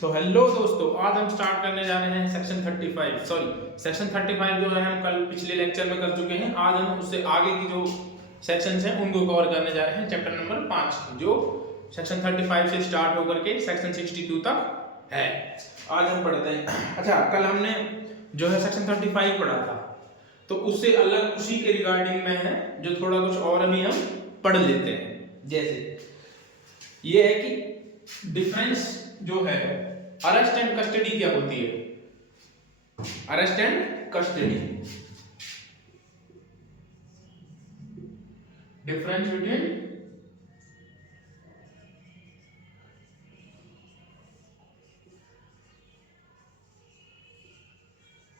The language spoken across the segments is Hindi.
तो हेलो दोस्तों, आज हम स्टार्ट करने जा रहे हैं सेक्शन 35 जो है हम कल पिछले लेक्चर में कर चुके हैं। आज हम उससे आगे की जो सेक्शंस हैं उनको कवर करने जा रहे हैं। चैप्टर नंबर 5 जो सेक्शन 35 से स्टार्ट होकर के सेक्शन 62 तक है, आज हम पढ़ते हैं। अच्छा, कल हमने जो है सेक्शन 35 पढ़ा था, तो उससे अलग उसी के रिगार्डिंग में है जो थोड़ा कुछ और अभी हम पढ़ लेते हैं। जैसे ये है कि डिफरेंस जो है अरेस्ट एंड कस्टडी क्या होती है। Arrest and custody, difference between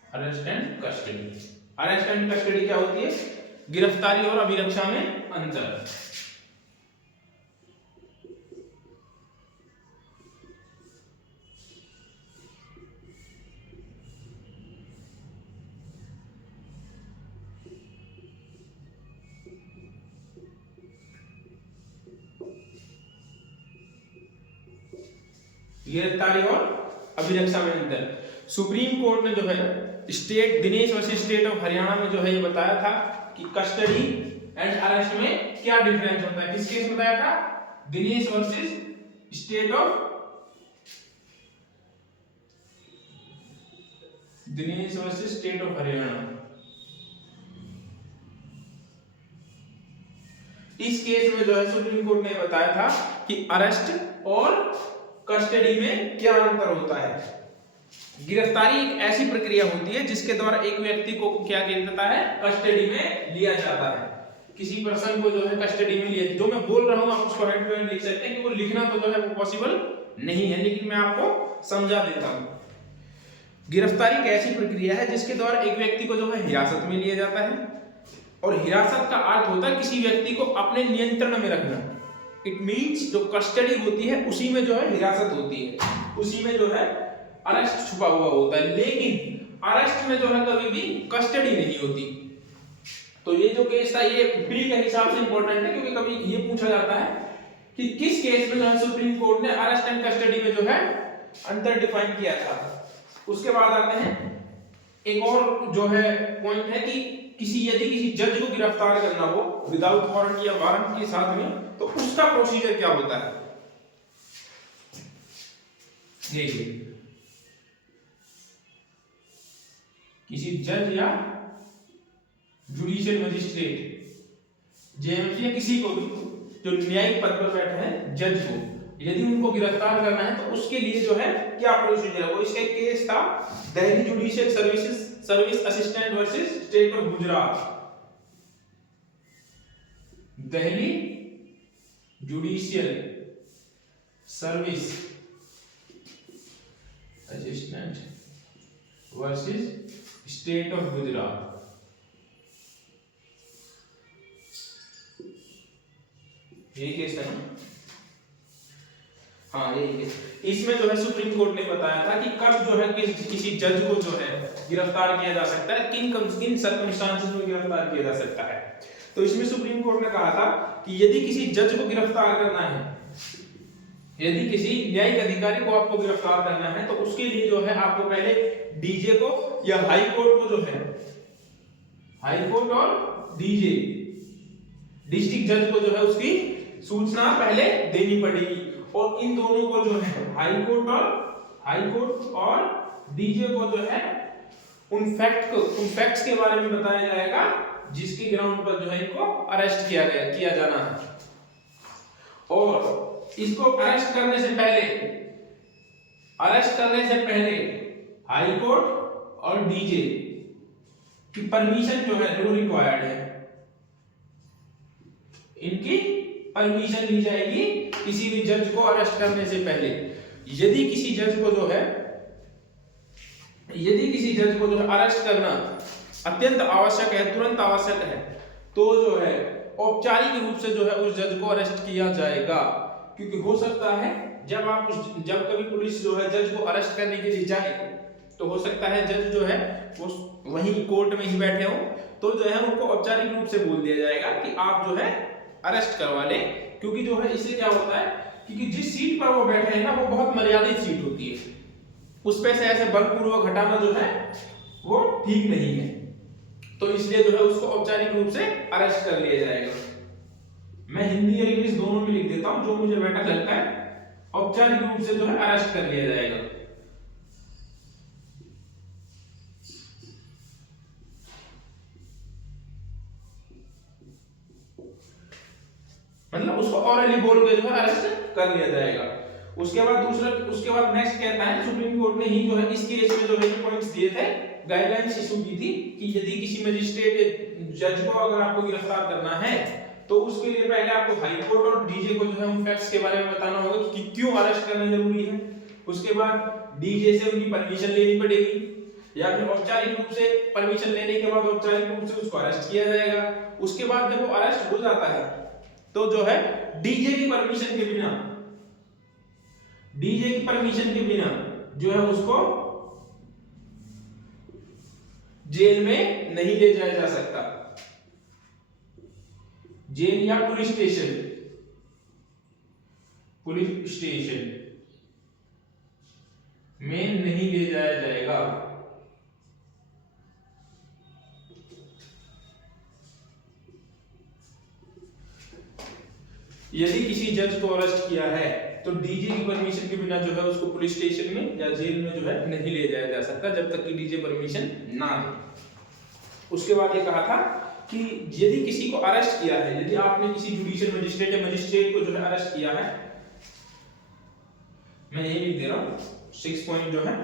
arrest and custody. Arrest and custody क्या होती है? गिरफ्तारी और अभिरक्षा में अंतर। गिरफ्तारी और अभिरक्षा में अंतर। सुप्रीम कोर्ट ने जो है state Dinesh versus state of Haryana में जो है ये बताया था कि कस्टडी एंड अरेस्ट में क्या डिफरेंस होता है। किस केस में बताया था? Dinesh versus state of Haryana. इस केस में जो है सुप्रीम कोर्ट ने बताया था कि अरेस्ट और कस्टडी में क्या अंतर होता है। गिरफ्तारी एक ऐसी प्रक्रिया होती है जिसके द्वारा एक व्यक्ति को क्या किया जाता है? कस्टडी में लिया जाता है। किसी पर्सन को जो है कस्टडी में लिया, जो मैं बोल रहा हूं आप उसको हेड टू हेड लिख सकते हैं, कि वो लिखना तो जो है वो पॉसिबल नहीं है, लेकिन मैं आपको समझा देता हूं। गिरफ्तारी एक ऐसी प्रक्रिया है जिसके द्वारा एक व्यक्ति को जो है हिरासत में लिया जाता है, और हिरासत का अर्थ होता है किसी व्यक्ति को अपने नियंत्रण में रखना। इट मींस जो कस्टडी होती है उसी में जो है हिरासत होती है, उसी में जो है अरेस्ट छुपा हुआ होता है, लेकिन अरेस्ट में जो है कभी भी कस्टडी नहीं होती। तो ये जो केस था ये प्री के हिसाब से इंपॉर्टेंट है, क्योंकि कभी ये पूछा जाता है कि किस केस में जो है सुप्रीम कोर्ट ने अरेस्ट एंड कस्टडी में जो है अंतर डिफाइन किया था। उसके बाद आते हैं एक और जो है पॉइंट है कि यदि किसी जज को गिरफ्तार करना हो विदाउट वारंट या वारंट के साथ में, तो उसका प्रोसीजर क्या होता है। देखिए, किसी जज या जुडिशियल मजिस्ट्रेट, जेएमसी या किसी को भी जो न्यायिक पद पर बैठे हैं जज को, यदि उनको गिरफ्तार करना है तो उसके लिए जो है क्या प्रोसीजर है। वो इसका केस था Delhi judicial service assistant versus state of Gujarat. Delhi judicial service assistant versus state of Gujarat. ये केस है ना? हाँ, ये केस। इसमें जो है सुप्रीम कोर्ट ने बताया था कि कब जो है किसी जज को जो है गिरफ्तार किया जा सकता है, किन सर्कमस्टांसेस में गिरफ्तार किया जा सकता है। तो इसमें सुप्रीम कोर्ट ने कहा था कि यदि किसी जज को गिरफ्तार करना है, यदि किसी न्यायिक अधिकारी को आपको गिरफ्तार करना है, तो उसके लिए जो है आपको पहले डीजे को या हाई कोर्ट को जो है, हाई कोर्ट और डीजे डिस्ट्रिक्ट जज को जो है उसकी सूचना पहले देनी पड़ेगी, और इन दोनों को जो है हाई कोर्ट और डीजे को जो है उन फैक्ट्स के बारे में बताया जाएगा जिसके ग्राउंड पर जो है इनको अरेस्ट किया जाना है। और इसको अरेस्ट करने से पहले हाई कोर्ट और डीजे की परमिशन जो है वो रिक्वायर्ड है। इनकी परमिशन ली जाएगी किसी भी जज को अरेस्ट करने से पहले। यदि किसी जज को जो है अरेस्ट करना अत्यंत आवश्यक है, तुरंत आवश्यक है, तो जो है औपचारिक रूप से जो है उस जज को अरेस्ट किया जाएगा। क्योंकि हो सकता है जब कभी पुलिस जो है जज को अरेस्ट करने के लिए जाए, तो हो सकता है जज जो है वो वहीं कोर्ट में ही बैठे हो, तो जो है उनको औपचारिक रूप से बोल दिया जाएगा कि आप जो है अरेस्ट करवा लें। क्योंकि जो है इससे क्या होता है क्योंकि जिस सीट पर वो बैठे हैं ना वो बहुत मर्यादित सीट होती है, उस पे से ऐसे बलपूर्वक हटाना जो है वो ठीक नहीं है, तो इसलिए जो है उसको औपचारिक रूप से अरेस्ट कर लिया जाएगा। मैं हिंदी और इंग्लिश दोनों में लिख देता हूं, जो मुझे बेटर लगता है, औपचारिक रूप से जो है अरेस्ट कर लिया जाएगा। मतलब उसको ऑरली बोल के जो है अरेस्ट कर लिया जाएगा। उसके बाद नेक्स्ट कहता है, सुप्रीम कोर्ट ने ही जो है इस केस में जो है पॉइंट्स दिए थे, गाइडलाइंस इशू की थी कि यदि किसी मजिस्ट्रेट जज को अगर आपको गिरफ्तार करना है तो उसके लिए पहले आपको हाई कोर्ट और डीजे को जो है उन फैक्ट्स के बारे में बताना होगा कि क्यों अरेस्ट करना जरूरी है। उसके बाद डीजे से उनकी परमिशन लेनी पड़ेगी, या फिर औपचारिक रूप से परमिशन लेने के बाद औपचारिक रूप से उसको अरेस्ट किया जाएगा। उसके बाद जब वो अरेस्ट हो जाता है तो जो है डीजे की परमिशन के बिना जो है उसको जेल में नहीं ले जाया जा सकता, जेल या पुलिस स्टेशन में नहीं ले जाया जाएगा। यदि किसी जज को अरेस्ट किया है तो डीजे की परमिशन के बिना जो है उसको पुलिस स्टेशन में या जेल में जो है नहीं ले जाया जा सकता जब तक कि डीजे परमिशन ना दे। उसके बाद ये कहा था कि यदि किसी को अरेस्ट किया है, यदि आपने किसी जुडिशियल मजिस्ट्रेट या मजिस्ट्रेट को जो है अरेस्ट किया है, मैं यही लिख दे रहा हूं 6 पॉइंट जो है,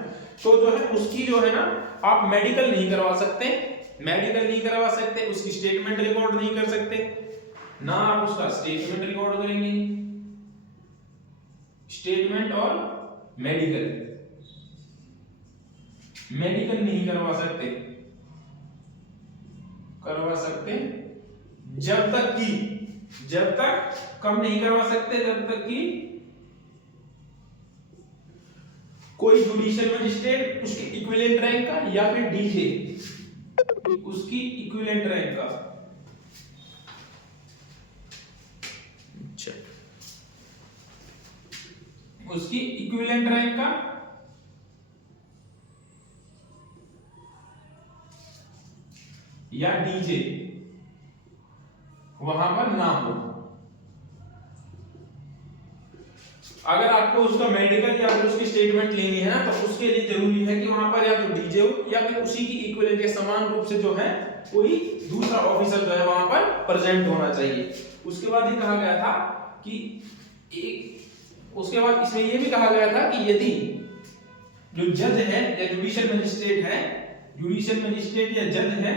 तो जो है उसकी जो है ना आप मेडिकल नहीं करवा सकते, उसकी स्टेटमेंट रिकॉर्ड नहीं कर सकते, ना आप उसका स्टेटमेंट रिकॉर्ड करेंगे, स्टेटमेंट और मेडिकल नहीं करवा सकते जब तक कब नहीं करवा सकते, जब तक कि कोई जुडिशियल मजिस्ट्रेट उसके इक्विवेलेंट रैंक का या फिर डीजे उसकी इक्विवेलेंट रैंक का, उसकी इक्विवेलेंट रैंक का या डीजे वहां पर ना हो। अगर आपको उसका मेडिकल या फिर उसकी स्टेटमेंट लेनी है ना तो उसके लिए जरूरी है कि वहां पर या तो डीजे हो या फिर उसी की इक्विवेलेंट के समान रूप से जो है कोई दूसरा ऑफिसर जो है वहां पर प्रेजेंट होना चाहिए। उसके बाद ये कहा गया था कि उसके बाद इसमें यह भी कहा गया था कि यदि जो जज है या जुडिशियल मजिस्ट्रेट या जज है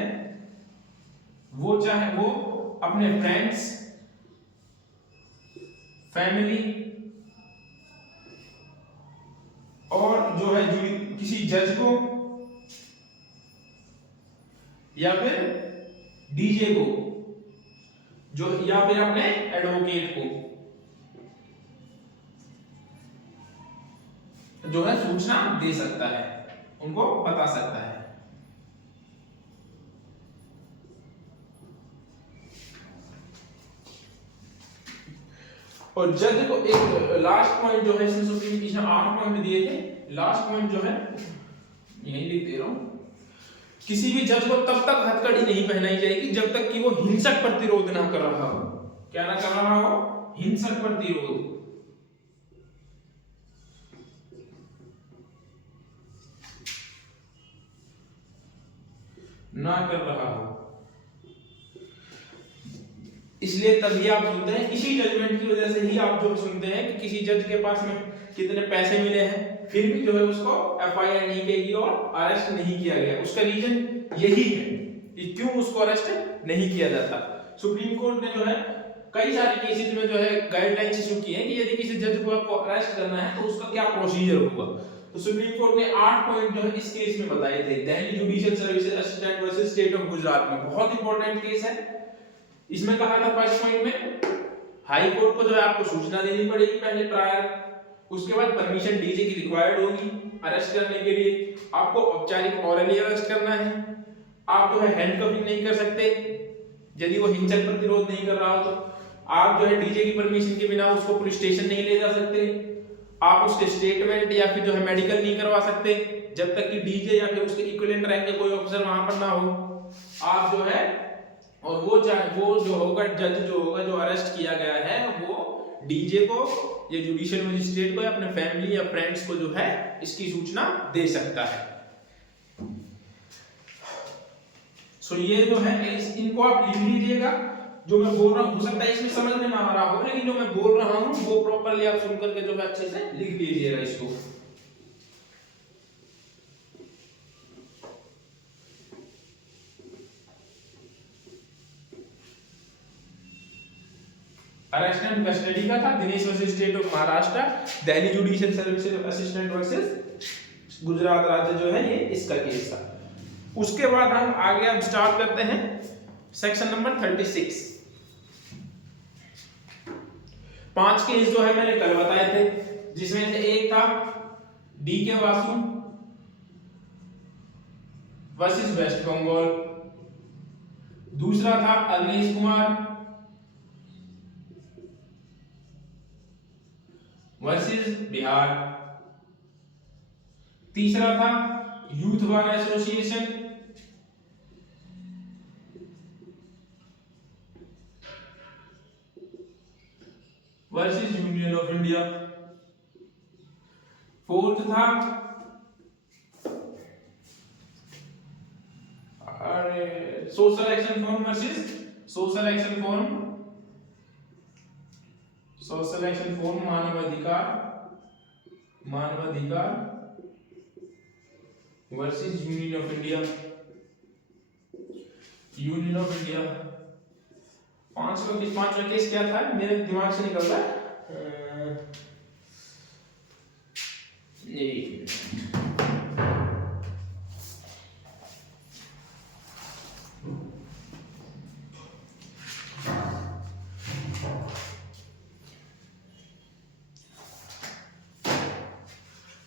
वो चाहे वो अपने फ्रेंड्स, फैमिली और जो है किसी जज को या फिर डीजे को जो या फिर अपने एडवोकेट को जो है सूचना दे सकता है, उनको बता सकता है। और जज को एक लास्ट पॉइंट जो है इसमें सुप्रीम कोर्ट ने 8 पॉइंट दिए थे, लास्ट पॉइंट जो है यही लिख दे रहा हूं, किसी भी जज को तब तक हथकड़ी नहीं पहनाई जाएगी जब तक कि वो हिंसक प्रतिरोध ना कर रहा हो। क्या ना कर रहा हो? हिंसक प्रतिरोध ना कर रहा हो। इसलिए तभी आप सुनते हैं, इसी जजमेंट की वजह से ही आप जो सुनते हैं कि किसी जज के पास में कितने पैसे मिले हैं फिर भी जो है उसको एफआईआर नहीं की गई और अरेस्ट नहीं किया गया। उसका रीजन यही है कि क्यों उसको अरेस्ट नहीं किया जाता। सुप्रीम कोर्ट ने जो है कई सारे केसेस में जो है गाइडलाइंस इशू की है कि यदि किसी जज को आपको अरेस्ट करना है तो उसका क्या प्रोसीजर होगा। तो सुप्रीम कोर्ट ने 8 पॉइंट जो है इस केस में बताए थे, Delhi judicial services assistant versus state of Gujarat में। बहुत इंपॉर्टेंट केस है। इसमें कहा था फर्स्ट पॉइंट में हाई कोर्ट को जो है आपको सूचना देनी पड़ेगी पहले प्रायर, उसके बाद परमिशन डीजे की रिक्वायर्ड होगी अरेस्ट करने के लिए, आपको औपचारिक ऑरली अरेस्ट करना है, आप जो है हैंडकफिंग नहीं कर सकते यदि वो हिंसक प्रतिरोध नहीं कर रहा हो तो आप जो है डीजे की परमिशन के बिना उसको पुलिस स्टेशन नहीं ले जा सकते, आप उसके स्टेटमेंट या फिर जो है मेडिकल नहीं करवा सकते जब तक कि डीजे या फिर उसके इक्विवेलेंट रैंक के कोई ऑफिसर वहां पर ना हो। आप जो है और वो जो होगा जज जो होगा जो अरेस्ट किया गया है वो डीजे को या जुडिशियल मजिस्ट्रेट को या अपने फैमिली या फ्रेंड्स को जो है इसकी सूचना दे सकता है। सो ये जो है इनको आप लिख लीजिएगा। जो मैं बोल रहा हूं हो सकता है इसमें समझ में ना आ रहा हो, लेकिन जो मैं बोल रहा हूं वो प्रॉपर्ली आप सुन करके जो है अच्छे से लिख लीजिएगा इसको। अरेस्ट एंड कस्टडी का था Dinesh versus state of Maharashtra, Delhi judicial services assistant versus Gujarat राज्य जो है ये इसका केस था। उसके बाद हम आगे अब स्टार्ट करते हैं सेक्शन नंबर 36। 5 केस जो है मैंने कल बताए थे, जिसमें से एक था डी के वासु वर्सेस वेस्ट बंगाल, दूसरा था अवनीश कुमार वर्सेस बिहार, तीसरा था youth bar association versus union of India, fourth था social action forum versus social action forum Manavadhikar versus union of India. पांचवा केस क्या था मेरे दिमाग से निकल रहा है,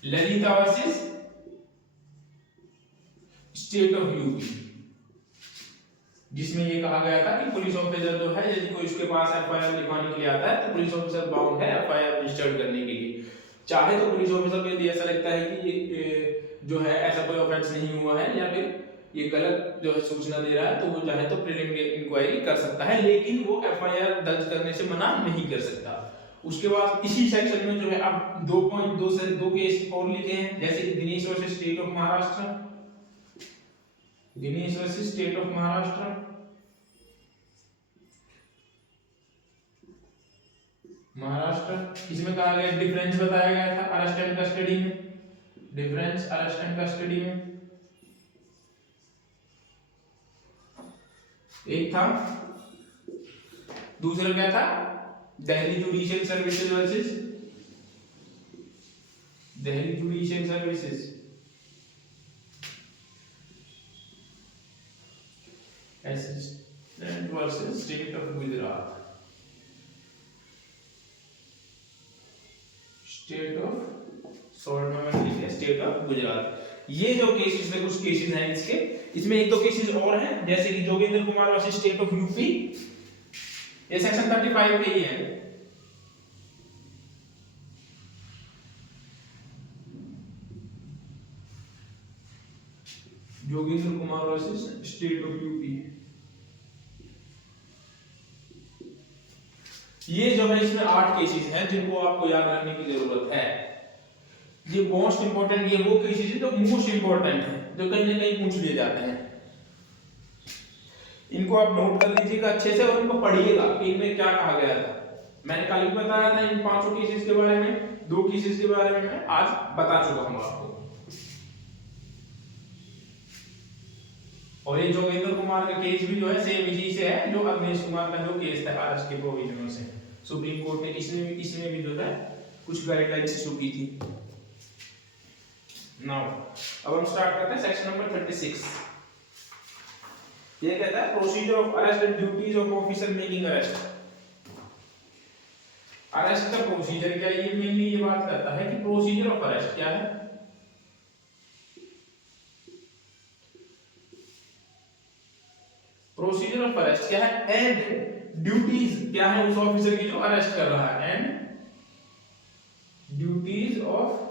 Lalita versus state of UP, जिसमें ये कहा गया था कि पुलिस ऑफिसर जो है यदि कोई उसके पास एफआईआर लिखवाने के लिए आता है तो पुलिस ऑफिसर बाउंड है एफआईआर रजिस्टर्ड करने के लिए। चाहे तो पुलिस ऑफिसर को यदि ऐसा लगता है कि ये जो है ऐसा कोई ऑफेंस नहीं हुआ है या फिर ये गलत जो है सूचना दे रहा है तो वो चाहे तो प्रिलिमिनरी इंक्वायरी कर सकता है, लेकिन वो एफआईआर दर्ज करने से मना नहीं कर सकता। उसके बाद इसी सेक्शन में जो है अब 2.2 से 2 केस और लिखे हैं, जैसे कि Dinesh versus state of Maharashtra. इसमें कहा गया डिफरेंस बताया गया था अरेस्ट एंड कस्टडी में, डिफरेंस अरेस्ट एंड कस्टडी में एक था, दूसरा क्या था Delhi judicial services versus Delhi judicial services assistant versus state of Gujarat, state of Gujarat. ये जो केसेस में कुछ केसेस हैं इसके, इसमें एक दो केसेस और हैं, जैसे कि Jogendra Kumar versus state of UP, ये सेक्शन 35 पे ही है। Jogendra Kumar versus state of UP, ये जो है इसमें 8 केसेस हैं जिनको आपको याद रखने की जरूरत है। ये मोस्ट इंपोर्टेंट, ये वो केसेस हैं जो मोस्ट इंपोर्टेंट हैं, जो कहीं ना कहीं पूछ लिए जाते हैं। इनको आप नोट कर लीजिएगा अच्छे से और इनको पढ़िएगा कि इनमें क्या कहा गया था। मैंने कल भी बताया था इन 5 केसेस के बारे में, 2 केसेस के बारे में मैं आज बता चुका हूं आपको। और ये जोगेंद्र कुमार का केस भी जो है सेम इसी से है जो अवनीश कुमार का जो केस था अरेस्ट के प्रोविजनों से। सुप्रीम कोर्ट ने इसमें भी जो है कुछ गाइडलाइंस इशू की थी। नाउ अब हम स्टार्ट करते हैं सेक्शन नंबर 36। ये कहता है procedure of arrest and duties of officer making arrest. Arrest का प्रोसीजर क्या है, ये मेनली ये बात करता है कि प्रोसीजर ऑफ अरेस्ट क्या है। प्रोसीजर ऑफ अरेस्ट क्या है एंड ड्यूटीज क्या है उस ऑफिसर की जो अरेस्ट कर रहा है, and duties of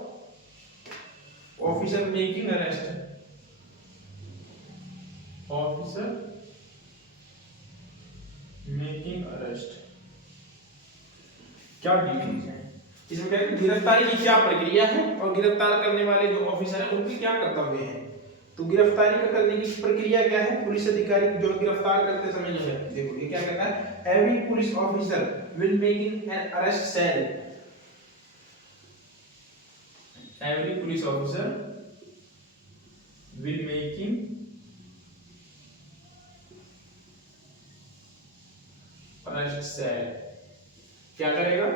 officer making arrest, officer making arrest क्या ड्यूटीज है। इसमें क्या है, गिरफ्तारी की क्या प्रक्रिया है और गिरफ्तार करने वाले जो ऑफिसर है उनके क्या कर्तव्य हैं। तो गिरफ्तारी करने की प्रक्रिया क्या है, पुलिस अधिकारी जो गिरफ्तार करते समय जो है, देखो ये क्या कहता है, every police officer will making an arrest shall, every police officer will making arrest shall क्या करेगा,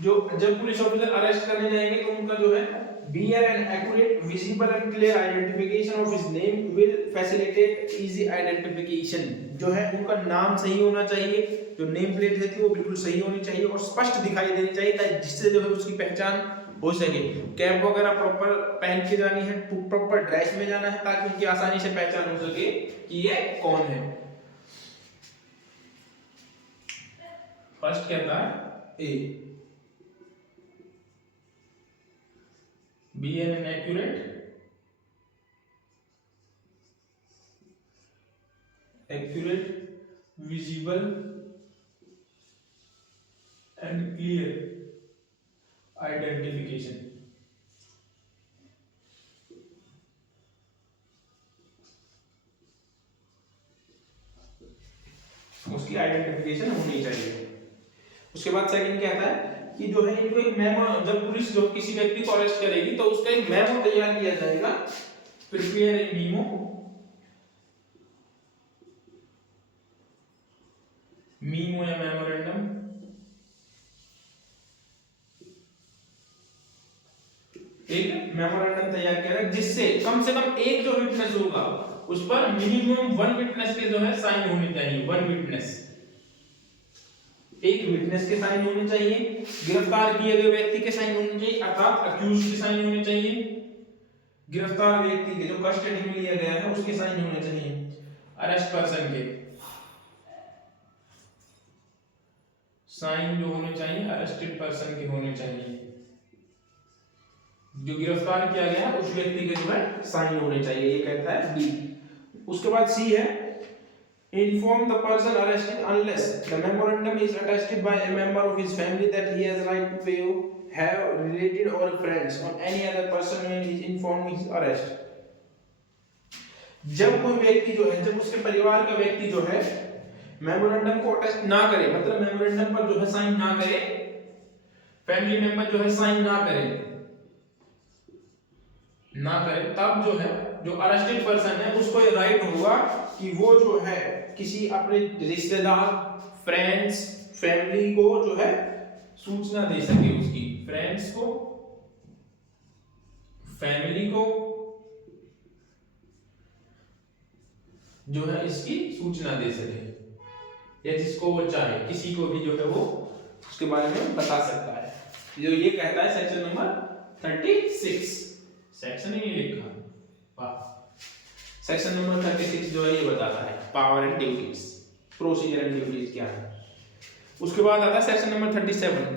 जो जब पुलिस ऑफिसर अरेस्ट करने जाएंगे तो उनका जो है bear an accurate, visible and clear identification of his name will facilitate easy identification, जो है उनका नाम सही होना चाहिए, जो नेम प्लेट है वो बिल्कुल सही होनी चाहिए और स्पष्ट दिखाई देनी चाहिए जिससे जो है उसकी पहचान हो सके। कैप वगैरह प्रॉपर पहन के जानी है, प्रॉपर ड्रेस में जाना है ताकि उनकी आसानी से पहचान हो सके कि ये कौन है। फर्स्ट कहता है ए, be an accurate, visible and clear identification, उसकी आइडेंटिफिकेशन होनी चाहिए। उसके बाद सेकंड क्या आता है कि जो है इनको एक मेमो, जब पुलिस जो किसी व्यक्ति को अरेस्ट करेगी तो उसका एक मेमो तैयार किया जाएगा, प्रिपेयर ए मेमो, मीमो या मेमोरेंडम, एक मेमोरेंडम तैयार किया जाएगा जिससे कम से कम एक जो विटनेस होगा उस पर मिनिमम 1 विटनेस के जो है साइन होने चाहिए, 1 विटनेस, एक विटनेस के साइन होने चाहिए, गिरफ्तार किए गए व्यक्ति के साइन होने चाहिए अर्थात अक्यूज के साइन होने चाहिए, गिरफ्तार व्यक्ति के जो कस्टडी में लिया गया है उसके साइन होने चाहिए, अरेस्ट पर्सन के साइन जो होने चाहिए अरेस्टेड पर्सन के होने चाहिए, जो गिरफ्तार किया गया है उस व्यक्ति के जो है साइन होने चाहिए, ये कहता है बी। उसके बाद सी है inform the person arrested unless the memorandum is attested by a member of his family that he has right to pay, have related or friends or any other person when he is informed his arrest। जब कोई व्यक्ति जो है, जब उसके परिवार का व्यक्ति जो है मेमोरेंडम को अटेस्ट ना करे, मतलब मेमोरेंडम पर जो है साइन ना करे, फैमिली मेंबर जो है साइन ना करे, तब जो है जो अरेस्टेड पर्सन है उसको ये राइट होगा कि वो जो है किसी अपने रिश्तेदार, फ्रेंड्स, फैमिली को जो है सूचना दे सके, उसकी फ्रेंड्स को, फैमिली को जो है इसकी सूचना दे सके, या जिसको वो चाहे किसी को भी जो है वो उसके बारे में बता सकता है। जो ये कहता है सेक्शन नंबर 36, सेक्शन ही नहीं लिखा, सेक्शन नंबर 36 जो है ये बताता है power and duties, procedure and duties क्या है। उसके बाद आता है सेक्शन नंबर 37,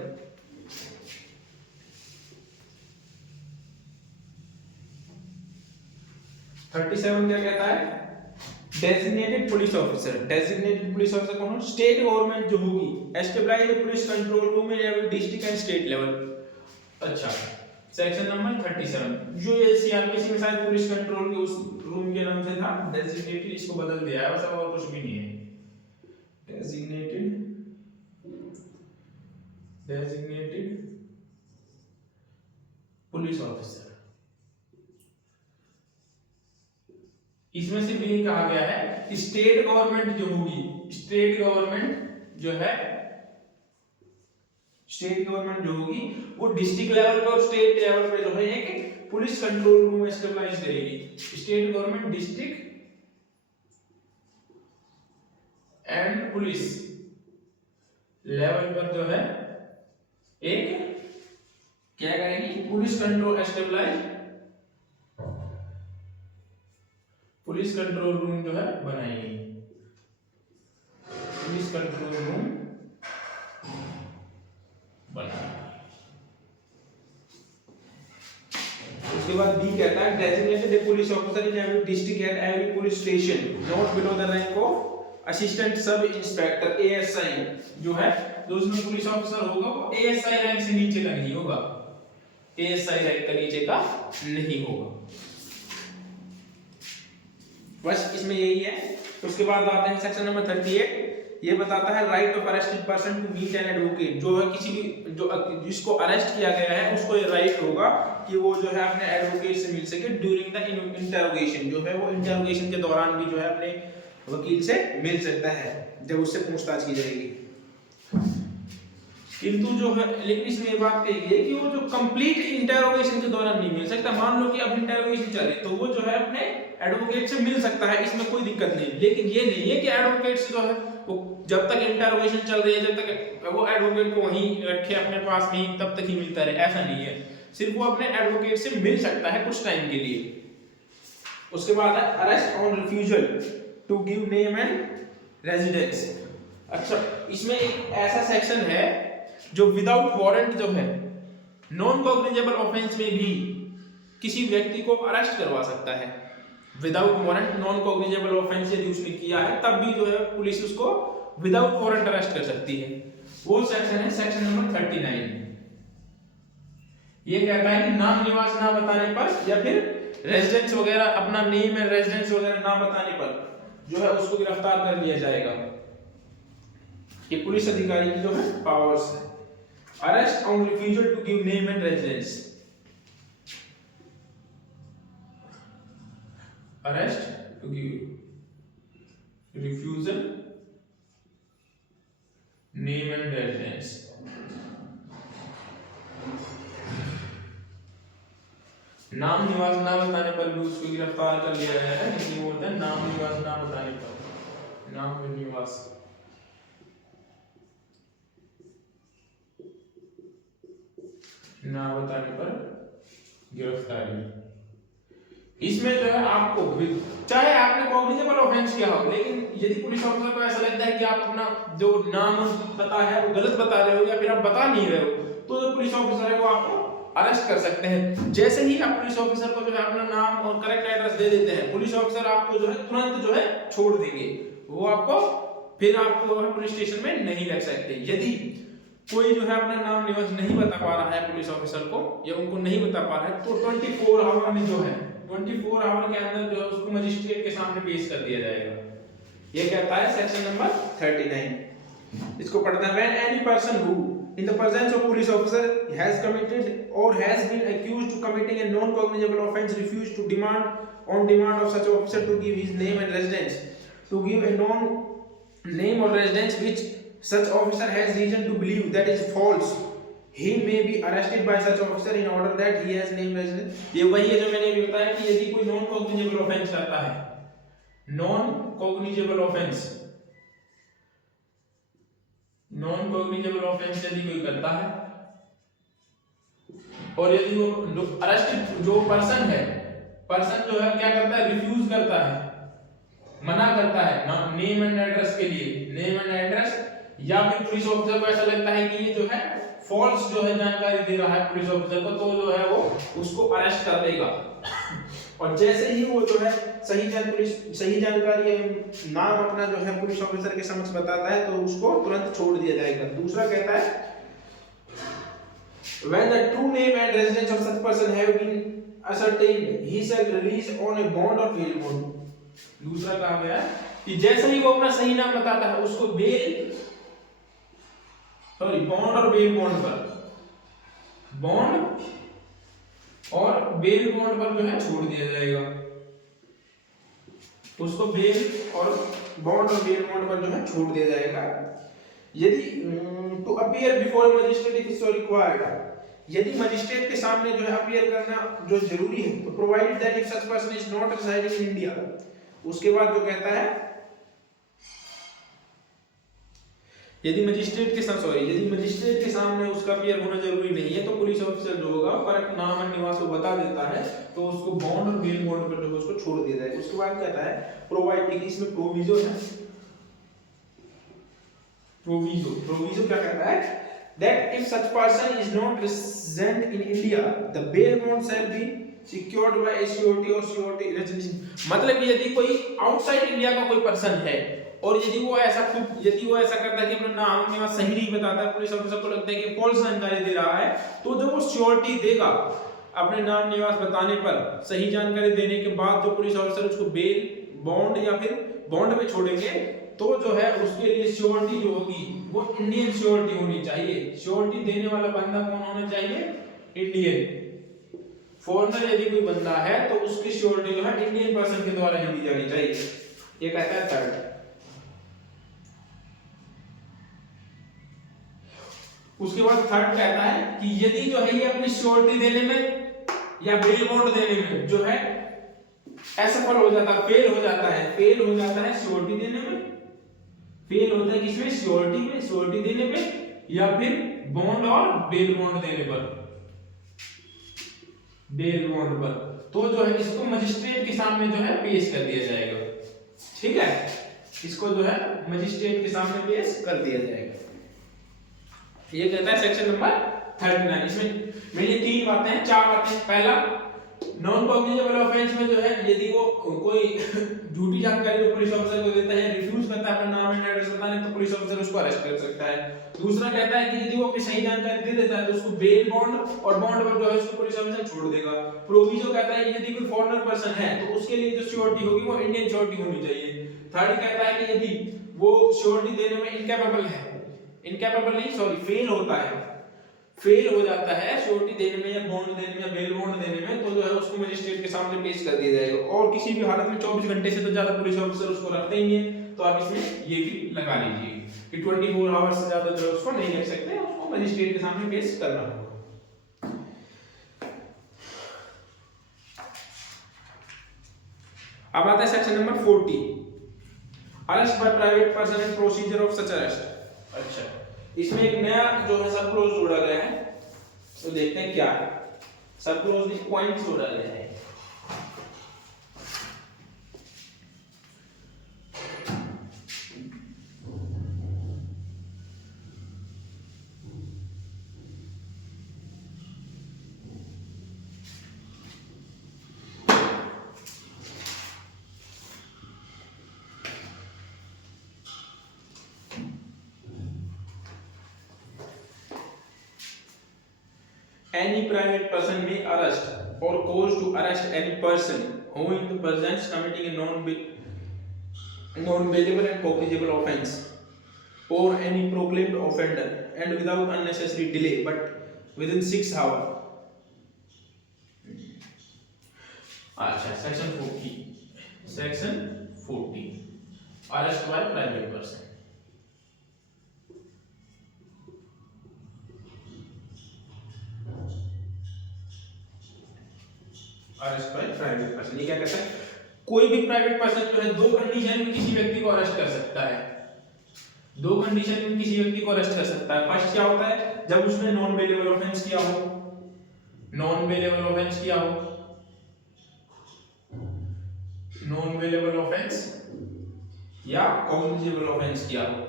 क्या कहता है, designated police officer. Designated police officer कौन है, स्टेट गवर्नमेंट जो होगी establish the police control room in every district and state level. अच्छा, सेक्शन नंबर 37 जो ये सीआरपीसी में शायद पुलिस कंट्रोल के उस रूम के नाम से था, डेजिग्नेटेड इसको बदल दिया है, वैसा और कुछ भी नहीं है। डेजिग्नेटेड पुलिस ऑफिसर, इसमें से भी कहा गया है कि स्टेट गवर्नमेंट जो होगी, स्टेट गवर्नमेंट जो होगी वो डिस्ट्रिक्ट लेवल पे और स्टेट लेवल पे जो है एक पुलिस कंट्रोल रूम एस्टेब्लिश करेगी। State government district and police level पर जो है एक क्या करेगी, पुलिस कंट्रोल रूम जो है बनाएगी। पुलिस कंट्रोल रूम बना। उसके बाद बी कहता है designated A police officer in every district at every police station not below the rank of assistant sub inspector ASI, जो है जो उसमें पुलिस ऑफिसर होगा वो एएसआई रैंक से नीचे का नहीं होगा, एएसआई रैंक का नीचे का नहीं होगा। बस इसमें यही है। उसके बाद आते हैं सेक्शन नंबर 38, ये बताता है right of arrested person to meet an advocate, जो है किसी भी जो जिसको अरेस्ट किया गया है उसको ये राइट होगा कि वो जो है अपने एडवोकेट से मिल सके ड्यूरिंग द इंटरोगेशन, जो है वो इंटरोगेशन के दौरान भी जो है अपने वकील से मिल सकता है जब उससे पूछताछ की जाएगी। किंतु जो है लेकिन इसमें ये बात कही गई कि वो जो कंप्लीट इंटरोगेशन के दौरान नहीं मिल सकता। मान लो कि अब इंटरोगेशन चले तो वो जो है अपने एडवोकेट से मिल सकता है, इसमें कोई दिक्कत नहीं। लेकिन ये नहीं है कि एडवोकेट से जो है वो जब तक इंटरोगेशन चल रही है जब तक वो एडवोकेट को वहीं रखे अपने पास में तब तक ही मिलता रहे, ऐसा नहीं है। सिर्फ वो अपने एडवोकेट से मिल सकता है कुछ टाइम के लिए। उसके बाद है arrest on refusal to give name and residence. अच्छा, इसमें एक ऐसा सेक्शन है जो विदाउट वारंट जो है नॉन कॉग्निजेबल ऑफेंस में भी किसी व्यक्ति को अरेस्ट करवा सकता है। Without warrant non cognizable offence यदि उसने किया है तब भी जो है पुलिस उसको विदाउट वारंट अरेस्ट कर सकती है। वो सेक्शन है सेक्शन नंबर 39। ये कहता है कि नाम निवास ना बताने पर या फिर रेजिडेंस वगैरह अपना नेम एंड रेजिडेंस वगैरह ना बताने पर जो है उसको गिरफ्तार कर लिया जाएगा। ये पुलिस अधिकारी की जो है पावर्स है। Arrest on refusal to give name and residence, arrest to give refusal name and residence. नाम निवास ना बताने पर भी उसको गिरफ्तार कर लिया गया है। लेकिन वो होता है नाम निवास ना बताने पर, नाम निवास ना बताने पर गिरफ्तारी। इसमें जो है आपको चाहे आपने कॉग्निजेबल ऑफेंस किया हो, लेकिन यदि पुलिस ऑफिसर को ऐसा लगता है कि आप अपना जो नाम पता है वो गलत बता रहे हो या फिर आप बता नहीं रहे हो, तो जो पुलिस ऑफिसर है वो आपको अरेस्ट कर सकते हैं। जैसे ही आप पुलिस ऑफिसर को जो है अपना नाम और करेक्ट एड्रेस दे देते हैं, पुलिस ऑफिसर आपको जो है तुरंत जो है छोड़ देंगे। वो आपको फिर आपको पुलिस स्टेशन में नहीं रख सकते। यदि कोई जो है अपना नाम निवास नहीं बता पा रहा है पुलिस ऑफिसर को या उनको नहीं बता पा रहा है तो 24 आवर में जो है 24 आवर के अंदर जो है उसको मजिस्ट्रेट के सामने पेश कर दिया जाएगा। ये कहता है सेक्शन नंबर 39। इसको पढ़ना है। When any person who in the presence of police officer has committed or has been accused to committing a non-cognizable offence refused to demand on demand of such officer to give his name and residence, to give a non name or residence which such officer has reason to believe that is false, he may be arrested by such officer in order that he has name residence। ये वही है जो मैंने अभी बताया कि यदि कोई नॉन कॉग्निजेबल ऑफेंस करता है, non cognizable offence, non cognizable offence यदि कोई करता है और यदि वो अरेस्टेड जो पर्सन है, पर्सन जो है क्या करता है, रिफ्यूज करता है, मना करता है नेम एंड एड्रेस के लिए, नेम एंड एड्रेस, या फिर पुलिस ऑफिसर को ऐसा लगता है कि ये जो है फॉल्स जो है जानकारी दे रहा है पुलिस ऑफिसर को, तो जो है वो उसको अरेस्ट कर देगा। और जैसे ही वो जो है सही जानकारी नाम अपना जो है पुलिस ऑफिसर के समक्ष बताता है तो उसको तुरंत छोड़ दिया जाएगा। दूसरा कहता है when the true name and residence of such person have been ascertained he shall release on a bond or bail bond। दूसरा कहा गया है कि जैसे ही वो अपना सही नाम बताता है उसको बॉन्ड और बेल बॉन्ड पर, बॉन्ड और बेल बॉन्ड पर जो है छोड़ दिया जाएगा। उसको बेल और बॉन्ड और बेल बॉन्ड पर जो है छोड़ दिया जाएगा। यदि to appear before magistrate if so required, यदि मजिस्ट्रेट के सामने जो है अपीयर करना जो जरूरी है, तो provided that if such person is not residing in India. उसके बाद जो कहता है यदि मजिस्ट्रेट के सामने उसका अपीयर होना जरूरी नहीं है तो पुलिस ऑफिसर जो होगा करेक्ट नाम और निवास को बता देता है तो उसको बॉन्ड और बेल बॉन्ड पर जो उसको छोड़ दिया जाएगा। उसके बाद कहता है प्रोवाइड, इसमें प्रोविजन है प्रोविजो क्या कहता है, that if such person is not resident in India, the bail bond shall be secured by a surety or surety resolution। मतलब यदि कोई आउटसाइड इंडिया का कोई पर्सन है और यदि वो ऐसा करता है कि अपना नाम निवास सही नहीं बताता, पुलिस ऑफिसर को लगता है कि फॉल्स जानकारी दे रहा है, तो जो वो श्योरिटी देगा अपने नाम निवास बताने पर, सही जानकारी देने के बाद जो पुलिस ऑफिसर उसको बेल बॉन्ड या फिर बॉन्ड पे छोड़ेंगे, तो जो है उसके लिए श्योरिटी जो होगी वो इंडियन श्योरिटी होनी चाहिए। श्योरिटी देने वाला बंदा कौन होना चाहिए, इंडियन। फॉरेनर यदि कोई बंदा है तो उसकी श्योरिटी जो है इंडियन पर्सन के द्वारा ही दी जानी चाहिए। ये कहता है थर्ड। उसके बाद थर्ड कहता है कि यदि जो है ये अपनी श्योरिटी देने में या बेल बॉन्ड देने में जो है असफल हो जाता है, फेल हो जाता है श्योरिटी देने में, फेल होता है किसमें, श्योरिटी में, श्योरिटी देने पे या फिर बॉन्ड और बेल बॉन्ड देने पर, बेल बॉन्ड पर, तो जो है इसको मजिस्ट्रेट के सामने जो है पेश कर दिया जाएगा। ठीक है, इसको जो है मजिस्ट्रेट के सामने पेश कर दिया जाएगा। ये कहता है सेक्शन नंबर 39। इसमें मेरी तीन बातें हैं, चार बातें। पहला, नॉन कॉग्निजेबल ऑफेंस में जो है यदि वो कोई झूठी जानकारी जो पुलिस ऑफिसर को देता है, रिफ्यूज करता है अपना नाम एंड एड्रेस बताने, तो पुलिस ऑफिसर उसको अरेस्ट कर सकता है। दूसरा कहता है कि यदि वो अपनी सही जानकारी दे देता है तो उसको बेल बॉन्ड और बॉन्ड पर जो है उसको पुलिस ऑफिसर छोड़ देगा। प्रोविजो कहता है कि यदि कोई फॉरेनर पर्सन है तो उसके लिए जो श्योरिटी होगी वो इंडियन श्योरिटी होनी चाहिए। थर्ड कहता है कि यदि वो श्योरिटी देने में इनकैपेबल है, इनकैपेबल नहीं सॉरी फेल होता है, फेल हो जाता है श्योरिटी देने में या बॉन्ड देने में या बेल बॉन्ड देने में, तो जो है उसको मजिस्ट्रेट के सामने पेश कर दिया जाएगा। और किसी भी हालत में 24 घंटे से तो ज्यादा पुलिस ऑफिसर उसको रखते ही हैं, तो आप इसमें ये भी लगा लीजिए कि 24 आवर्स से ज्यादा जो है उसको नहीं रख सकते, उसको मजिस्ट्रेट के सामने पेश करना होगा। अब आता है section number 40, arrest by private person and procedure of such arrest. अच्छा, इसमें एक नया जो है सब क्लोज जोड़ा गया है, तो देखते हैं क्या है। सब क्लोज में पॉइंट जोड़ा गया है। Any private person may arrest or cause to arrest any person who in the presence committing a non-bailable and cognizable offence or any proclaimed offender and without unnecessary delay but within 6 hours। अच्छा, section 40 arrest by private person. Arrest by private person, ये क्या कहता है, कोई भी प्राइवेट पर्सन जो है दो कंडीशन में किसी व्यक्ति को अरेस्ट कर सकता है, दो कंडीशन में किसी व्यक्ति को अरेस्ट कर सकता है। फर्स्ट क्या होता है, जब उसने नॉन बेलेबल ऑफेंस किया हो, नॉन बेलेबल ऑफेंस किया हो, नॉन बेलेबल ऑफेंस या कॉग्निजेबल ऑफेंस किया हो,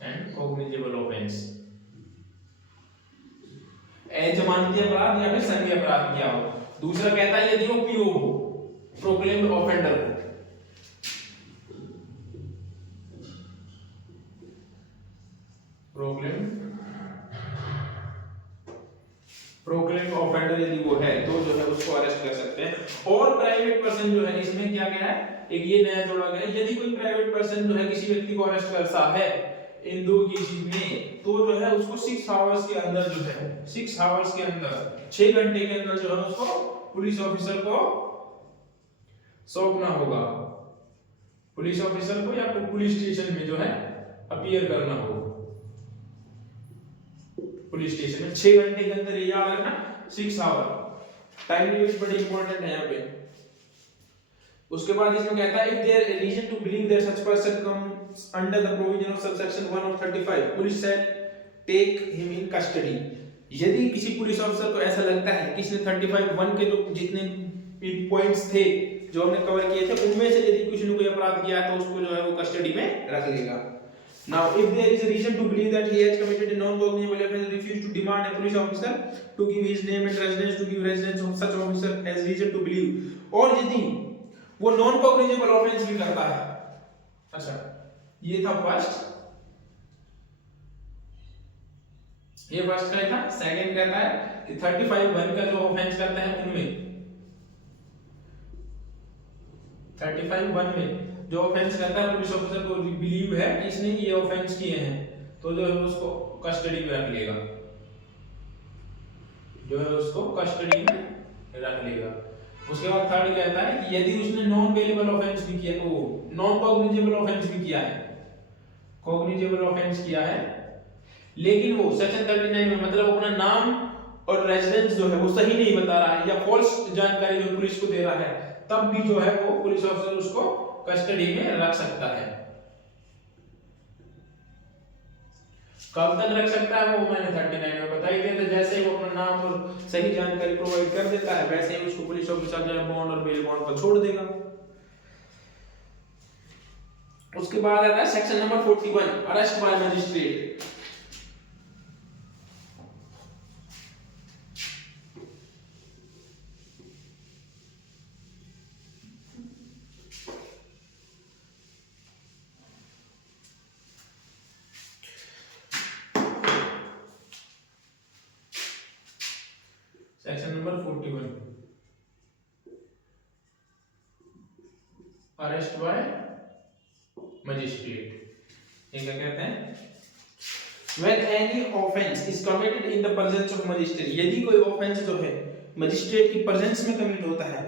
एंड कॉग्निजेबल ऑफेंस जमानती अपराध या फिर संज्ञेय अपराध किया हो। दूसरा कहता है यदि वो पीओ हो, प्रोक्लेम्ड ऑफेंडर हो, प्रोक्लेम्ड ऑफेंडर यदि वो है तो जो है उसको अरेस्ट कर सकते हैं। और प्राइवेट पर्सन जो है, इसमें क्या क्या है, एक ये नया जोड़ा गया है, यदि कोई प्राइवेट पर्सन जो है किसी व्यक्ति को अरेस्ट करता है इन दो केसेस में, तो जो है उसको 6 आवर्स के अंदर जो है 6 आवर्स के अंदर 6 घंटे के अंदर जो है उसको पुलिस ऑफिसर को सौंपना होगा, पुलिस ऑफिसर को या पुलिस स्टेशन में जो है अपीयर करना होगा। पुलिस स्टेशन में 6 घंटे के अंदर, ये याद रखना 6 आवर, टाइम लिमिट बड़ी इंपॉर्टेंट है यहाँ पे। उसके बाद इसमें कहता है if there is reason to believe that such person comes under the provision of subsection 1 of 35 police shall take him in custody. यदि किसी पुलिस ऑफिसर को ऐसा लगता है कि इसने 35(1) के जो जितने पॉइंट्स थे जो हमने कवर किए थे उनमें से यदि किसी ने कोई अपराध किया है तो उसको जो है वो कस्टडी में रख लेगा। Now, if there is a reason to believe that he has committed a non-cognizable offence, refuse to demand a police officer to give his name and residence, to give residence of such officer as reason to believe, और यदि वो non-cognizable offence भी करता है, अच्छा ये था फर्स्ट, ये फर्स्ट का था। सेकंड कहता है कि 35(1) का जो ऑफेंस करता है उनमें 35(1) में जो ऑफेंस करता है पुलिस ऑफिसर को बिलीव है कि इसने ये ऑफेंस किए हैं तो जो है उसको कस्टडी में रख लेगा, जो है उसको कस्टडी में रख लेगा। उसके बाद थर्ड कहता है कि यदि उसने नॉन बेलेबल ऑफेंस भी किया, वो नॉन कॉग्निजेबल ऑफेंस भी किया है, कॉग्निजेबल ऑफेंस किया है लेकिन वो सेक्शन 39 में मतलब अपना नाम और रेजिडेंस जो है वो सही नहीं बता रहा है या फॉल्स जानकारी जो पुलिस को दे रहा है, तब भी जो है वो पुलिस ऑफिसर उसको कस्टडी में रख सकता है। कब तक रख सकता है वो मैंने 39 में बता ही दिया था। जैसे ही वो अपना नाम और सही जानकारी प्रोवाइड कर देता है वैसे ही उसको पुलिस ऑफिसर जो है बॉन्ड और बेल बॉन्ड पर छोड़ देगा। उसके बाद आता है section number 41 arrest by magistrate. Section number 41 arrest by magistrate, ये क्या कहते हैं? When any offense is committed in the presence of magistrate, यदि कोई ऑफेंस जो है मजिस्ट्रेट की प्रेजेंस में कमिट होता है,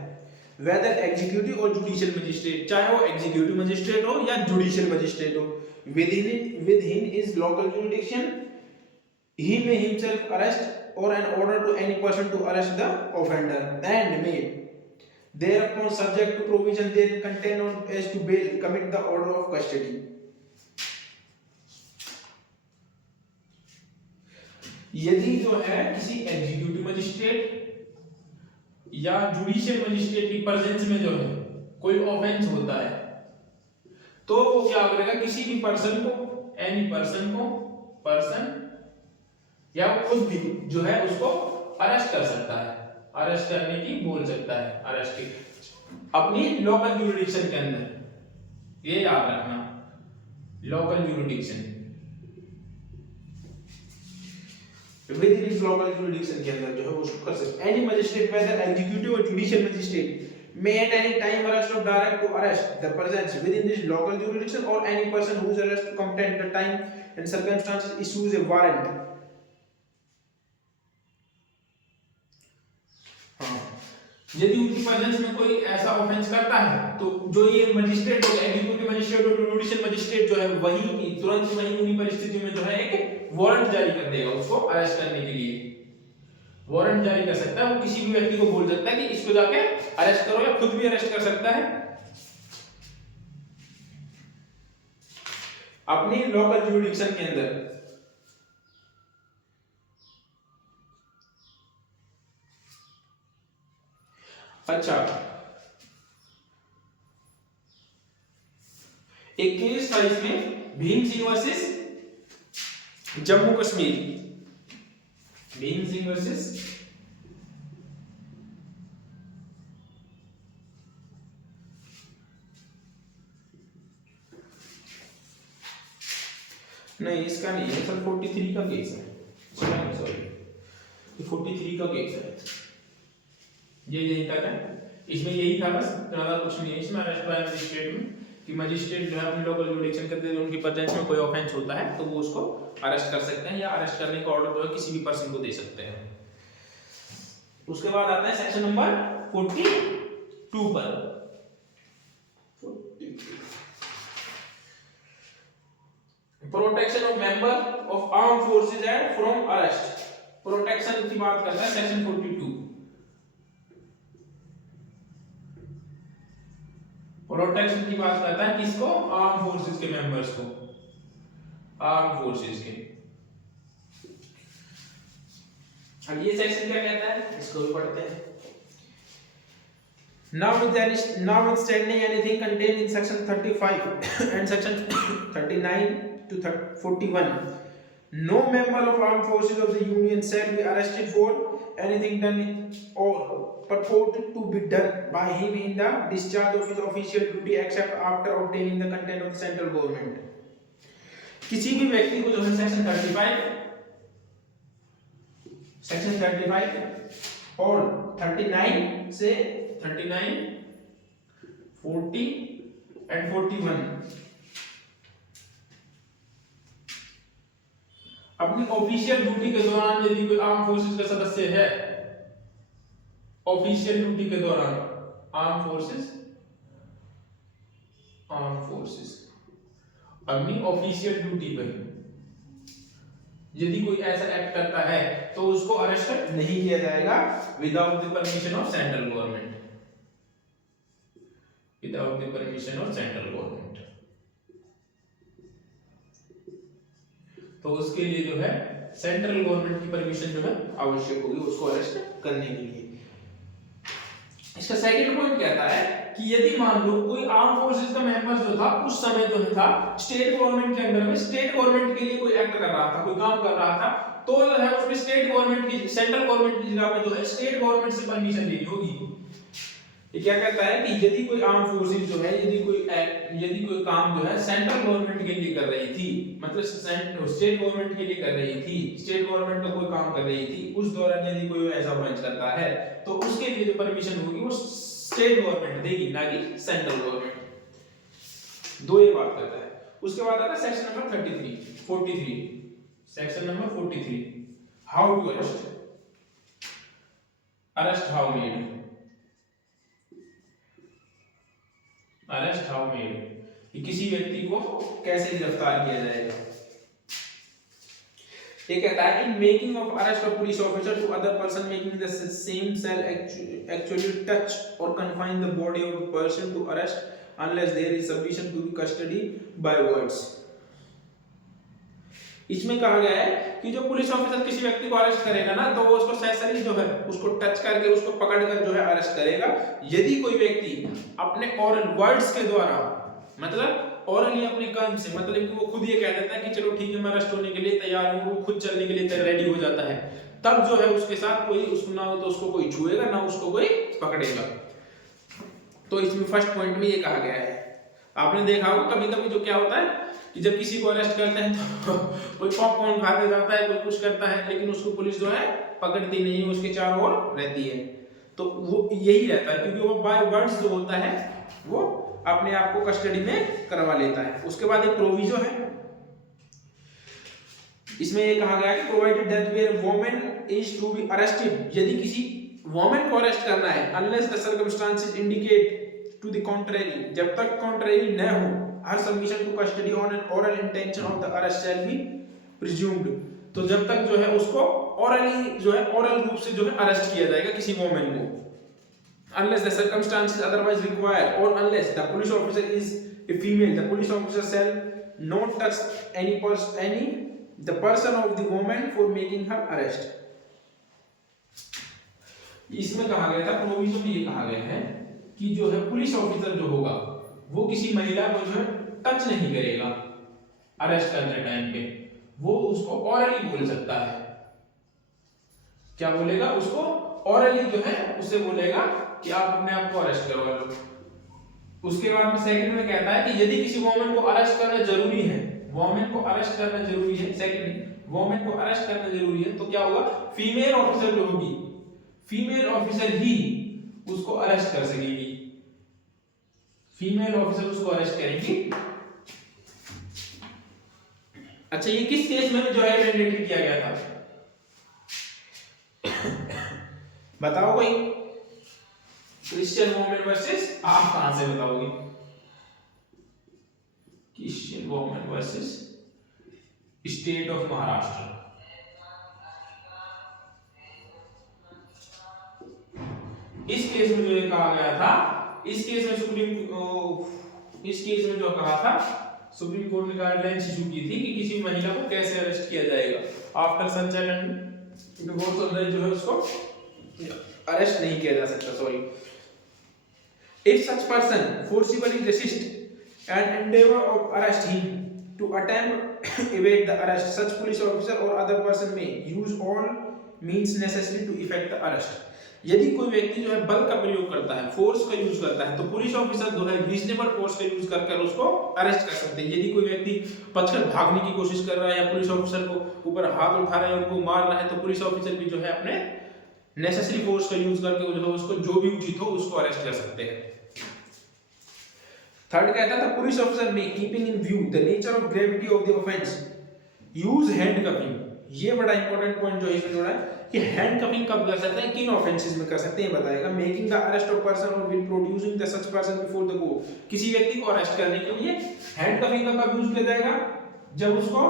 whether executive or judicial magistrate, चाहे वो एग्जीक्यूटिव मजिस्ट्रेट हो या जुडिशियल मजिस्ट्रेट हो, within his local jurisdiction, he may himself arrest or an order to any person to arrest the offender and may thereupon subject to provision therein contained on as to bail commit the order of custody। यदि जो है किसी एग्जीक्यूटिव मजिस्ट्रेट या जुडिशियल मजिस्ट्रेट की प्रेजेंस में जो है कोई ऑफेंस होता है तो वो क्या करेगा, किसी भी पर्सन को, एनी पर्सन या खुद भी जो है उसको अरेस्ट कर सकता है, अरेस्ट करने की बोल सकता है, अरेस्ट की अपनी लोकल ज्यूरिडिक्शन के अंदर, ये याद रखना, local jurisdiction, with in local jurisdiction के अंदर जो है वो उसको कर सकता है। एनी मजिस्ट्रेट वेदर एग्जीक्यूटिव और judicial magistrate may at any time arrest or direct to arrest the presence within this local jurisdiction or any person whose arrest to committed at the time and circumstances issues a warrant। यदि उनकी प्रेजेंस में कोई ऐसा ऑफेंस करता है तो जो ये मजिस्ट्रेट हो, एग्जीक्यूटिव मजिस्ट्रेट और जुडिशियल मजिस्ट्रेट जो है वही तुरंत वही उन्हीं परिस्थितियों में जो है एक वारंट जारी कर देगा उसको अरेस्ट करने के लिए, वारंट जारी कर सकता है। वो किसी भी व्यक्ति को बोल सकता है कि इसको जाके अरेस्ट करो या खुद भी अरेस्ट कर सकता है अपनी लोकल ज्यूरिडिक्शन के अंदर। अच्छा, एक केस था इसमें भीम सिंह वर्सेस जम्मू कश्मीर, भीम सिंह वर्सेस नहीं, इसका नहीं है, सर 43 का केस है, सॉरी 43 का केस है, ये यही तक है, इसमें यही था बस, ज्यादा कुछ नहीं है इसमें। अरेस्ट बाय मजिस्ट्रेट में कि मजिस्ट्रेट जो है अपनी लोकल ज्यूरिडिक्शन करते हैं, उनकी प्रेजेंस में कोई ऑफेंस होता है तो वो उसको अरेस्ट कर सकते हैं या अरेस्ट करने का ऑर्डर जो है किसी भी पर्सन को दे सकते हैं। उसके बाद आता है सेक्शन नंबर 42 पर, protection of member of armed forces and from arrest, protection की बात करता है सेक्शन 42। प्रोटेक्शन की बात करता है किसको, आर्म फोर्सेस के मेंबर्स को, आर्म फोर्सेस के। अब ये सेक्शन क्या कहता है इसको भी पढ़ते हैं। Notwithstanding anything contained in section 35 and section 39 to 41, no member of armed forces of the Union shall be arrested for anything done or purported to be done by him in the discharge of his official duty except after obtaining the consent of the central government. किसी भी व्यक्ति को जो है सेक्शन 35 और 39 से 39, 40 and 41 अपनी ऑफिशियल ड्यूटी के दौरान यदि कोई आर्म फोर्सेस का सदस्य है, ऑफिशियल ड्यूटी के दौरान आर्म फोर्सेस अपनी ऑफिशियल ड्यूटी पर यदि कोई ऐसा एक्ट करता है तो उसको अरेस्ट नहीं किया जाएगा without the permission of central government, without the permission of central government. तो उसके लिए जो है सेंट्रल गवर्नमेंट की परमिशन जो है आवश्यक होगी उसको अरेस्ट करने के लिए। इसका सेकंड पॉइंट कहता है कि यदि मान लो कोई आर्म फोर्सेस का मेंबर जो था उस समय जो था स्टेट गवर्नमेंट के अंडर में, स्टेट गवर्नमेंट के लिए कोई एक्ट कर रहा था, कोई काम कर रहा था, तो जो है उसमें स्टेट गवर्नमेंट की, सेंट्रल गवर्नमेंट की जगह पे जो है स्टेट गवर्नमेंट से परमिशन लेनी होगी। ये क्या कहता है कि यदि कोई आर्म फोर्सेस जो है यदि कोई काम जो है सेंट्रल गवर्नमेंट के लिए कर रही थी, मतलब स्टेट गवर्नमेंट के लिए कर रही थी, स्टेट गवर्नमेंट का कोई काम कर रही थी, उस दौरान यदि कोई ऐसा ब्रांच करता है तो उसके लिए जो परमिशन होगी वो स्टेट गवर्नमेंट देगी, ना कि सेंट्रल गवर्नमेंट। दो ये बात करता है। उसके बाद आता है section number 43 section number 43 how to arrest how made कि किसी व्यक्ति को कैसे गिरफ्तार किया जाएगा। ये कहता है in making of arrest of police officer to other person making the same shall actually touch और confine the body of the person to arrest unless there is sufficient to be custody by words. इसमें कहा गया है कि जो पुलिस ऑफिसर किसी व्यक्ति को अरेस्ट करेगा ना तो वो उसको सहसरी जो है उसको टच करके उसको पकड़कर जो है अरेस्ट करेगा। यदि कोई व्यक्ति अपने ओरल वर्ड्स के द्वारा, मतलब ओरली अपने कर्म से, मतलब कि वो खुद ये कह देता है कि चलो ठीक है मैं अरेस्ट होने के लिए तैयार हूं, वो खुद चलने के लिए रेडी हो जाता है, तब जो है उसके साथ कोई उसको ना हो तो उसको कोई छुएगा ना उसको कोई पकड़ेगा। तो इसमें फर्स्ट पॉइंट में ये कहा गया है। आपने देखा होगा कभी कभी जो क्या होता है कि जब किसी को अरेस्ट करते हैं तो कोई पॉपकॉर्न खाते जाता है, कोई कुछ करता है, लेकिन उसको पुलिस जो है पकड़ती नहीं है, उसके चारों ओर रहती है। तो वो यही रहता है क्योंकि वो बाय वर्ड्स जो होता है वो अपने आप को कस्टडी में करवा लेता है। उसके बाद एक प्रोविजो है, इसमें ये कहा गया कि provided that where women is to be arrested, यदि किसी वुमेन को अरेस्ट करना है, unless the circumstances indicate to the contrary, जब तक कॉन्ट्रेरी न हो, her submission to custody on an oral intention of the arrest shall be presumed. तो जब तक जो है उसको ओरली जो है ओरल रूप से जो है अरेस्ट किया जाएगा किसी वुमेन को, unless the circumstances otherwise require or unless the police officer is a female, the police officer shall not touch the person of the woman for making her arrest। इसमें कहा गया था, प्रोविजन में ये कहा गया है कि जो है पुलिस ऑफिसर जो होगा वो किसी महिला को जो है टच नहीं करेगा अरेस्ट करने टाइम पे, वो उसको ओरली बोल सकता है। क्या बोलेगा? उसको ओरली जो है उससे बोलेगा कि आप अपने आप को अरेस्ट करवा लो। उसके बाद में सेकंड में कहता है कि यदि किसी वुमेन को अरेस्ट करना जरूरी है, वुमेन को अरेस्ट करना जरूरी है, सेकंड वुमेन को अरेस्ट करना जरूरी है, तो क्या होगा, फीमेल ऑफिसर जो होगी, फीमेल ऑफिसर ही उसको अरेस्ट कर सकेगी, फीमेल ऑफिसर उसको अरेस्ट करेंगी। अच्छा, ये किस केस में जो है मैंडेटरी किया गया था बताओ कोई? क्रिश्चियन वुमेन वर्सेस, आप कहां से बताओगे? Christian women versus state of Maharashtra. इस केस में जो कहा गया था, इस केस में जो कहा था, सुप्रीम कोर्ट ने गाइडलाइंस इशू की थी कि किसी महिला को कैसे अरेस्ट किया जाएगा आफ्टर सच एन डिवोर्स, जो है उसको अरेस्ट नहीं किया जा सकता। Sorry, If such person forcibly resist and endeavor of arrest him to attempt evade the arrest, such police officer or other person may use all means necessary to effect the arrest. यदि कोई व्यक्ति जो है बल का प्रयोग करता है, फोर्स का यूज करता है, तो पुलिस ऑफिसर जो है रीजनेबल फोर्स का यूज कर उसको अरेस्ट कर सकते हैं। यदि कोई व्यक्ति पकड़ भागने की कोशिश कर रहा है या पुलिस ऑफिसर को ऊपर हाथ उठा रहा है, उनको मार रहा है, तो पुलिस ऑफिसर भी जो है अपने नेसेसरी फोर्स का यूज करके जो है उसको जो भी उचित हो उसको अरेस्ट कर सकते हैं। थर्ड कहता था पुलिस ऑफिसर में keeping in view the nature of gravity of the offence use handcuffing. ये बड़ा इंपॉर्टेंट पॉइंट जो इसमें जोड़ा है कि हैंडकफिंग कब कर सकते हैं, किन ऑफेंसेस में कर सकते हैं बताएगा। Making the arrest of person और will producing the such person before the court. किसी व्यक्ति को अरेस्ट करने के लिए हैंडकफिंग का कब यूज किया जाएगा, जब उसको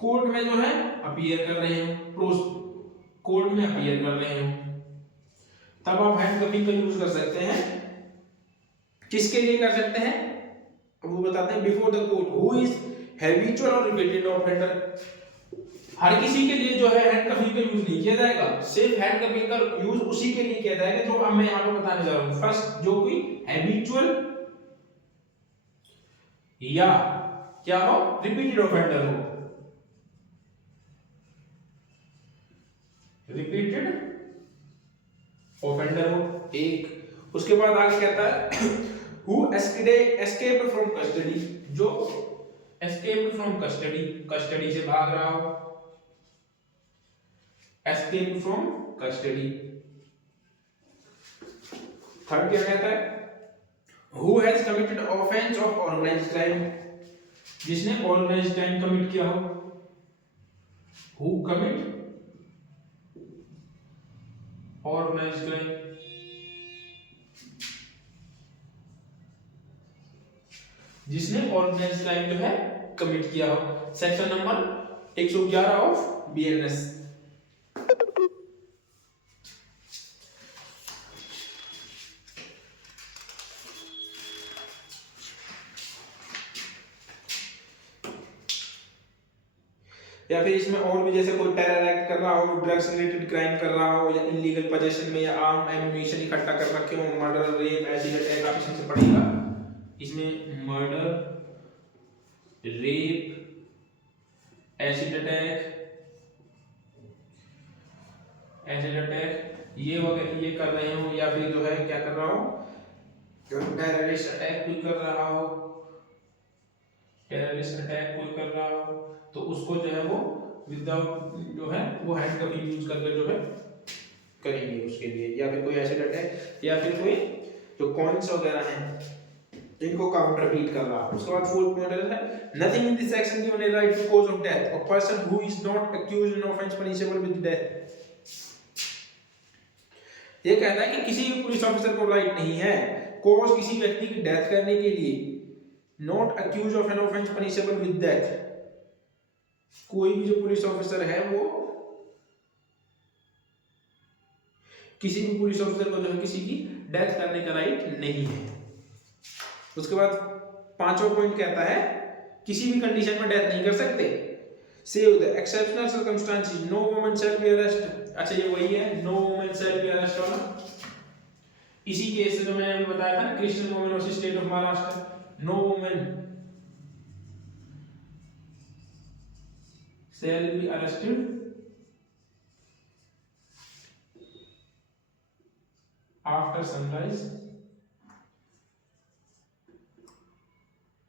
कोर्ट में जो है अपीयर कर रहे हो, कोर्ट में अपीयर कर रहे हो, तब आप हैंडकफिंग का यूज कर सकते हैं। किसके लिए कर सकते हैं अब वो बताते हैं। Before the court who is habitual और रिपीटेड ऑफेंडर। हर किसी के लिए जो है हैंडकफिंग का यूज नहीं किया जाएगा, सिर्फ हैंडकफिंग का यूज उसी के लिए किया जाएगा जो अब मैं यहां पे बताने जा रहा हूं। फर्स्ट, जो कोई हैबिचुअल या क्या हो, रिपीटेड ऑफेंडर हो, रिपीटेड ऑफेंडर हो एक। उसके बाद आगे कहता है हु एस्केप्ड फ्रॉम कस्टडी, जो एस्केप्ड फ्रॉम कस्टडी, कस्टडी से भाग रहा हो, एस्केप फ्रॉम कस्टडी। थर्ड क्या कहता है who has committed offence of organised crime, जिसने ऑर्गेनाइज्ड क्राइम कमिट किया हो, हु कमिट ऑर्गेनाइज्ड क्राइम, जिसने ऑर्गेनाइज्ड क्राइम जो है कमिट किया हो। Section number 111 of BNS. या फिर इसमें और भी जैसे कोई टेरर एक्ट कर रहा हो, ड्रग्स रिलेटेड क्राइम कर रहा हो, या इलीगल पोजेशन में या आर्म एम्यूनिशन इकट्ठा कर रखे हो, मर्डर, रेप, एसिड अटैक, आप इसमें से पढ़ेगा। इसमें मर्डर, रेप, एसिड अटैक ये वगैरह ये कर रहे हो, या फिर जो है क्या कर रहा हो, टेररिस्ट अटैक कोई कर रहा हो, टेररिस्ट अटैक कोई कर रहा हो, तो उसको जो है वो विदाउट जो है वो हैंडकफिंग यूज करके जो है करेंगे उसके लिए। या फिर कोई एसिड अटैक, या फिर कोई जो कॉइंस वगैरह हैं इनको काउंटरफीट कर रहा है। उसके बाद फोर्थ पॉइंट है nothing in this section given a right to cause of death of person who is not accused in offence punishable with death. ये कहता है कि किसी भी पुलिस ऑफिसर को राइट नहीं है कॉज किसी व्यक्ति की डेथ करने के लिए, not accuse of an offence punishable with death. कोई भी जो पुलिस ऑफिसर है वो किसी भी पुलिस ऑफिसर को जो है किसी की डेथ करने का राइट नहीं है। उसके बाद पांचवा पॉइंट कहता है किसी भी कंडीशन में डेथ नहीं कर सकते। Save the exceptional circumstances no woman shall be arrest. अच्छा ये वही है no woman shall be arrest वाला। इसी केस से जो मैंने अभी बताया था Christian women versus state of Maharashtra, no woman shall be arrested after sunrise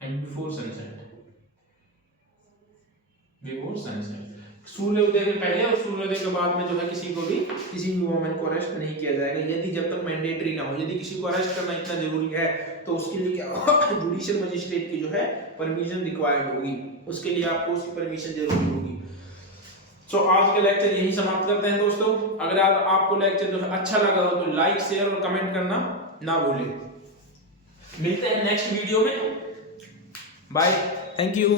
and before sunset, before sunset। सूर्योदय के पहले और सूर्योदय के बाद में जो है किसी भी वुमेन को अरेस्ट नहीं किया जाएगा, यदि जब तक मैंडेटरी ना हो। यदि किसी को अरेस्ट करना इतना जरूरी है तो उसके लिए क्या जुडिशियल मजिस्ट्रेट की जो है परमिशन रिक्वायर्ड होगी, उसके लिए आपको उसकी परमिशन जरूरी होगी। सो आज का लेक्चर यही समाप्त करते हैं दोस्तों। अगर आपको लेक्चर जो है अच्छा लगा हो तो लाइक, शेयर और कमेंट करना ना भूलें। मिलते हैं नेक्स्ट वीडियो में। Bye, thank you.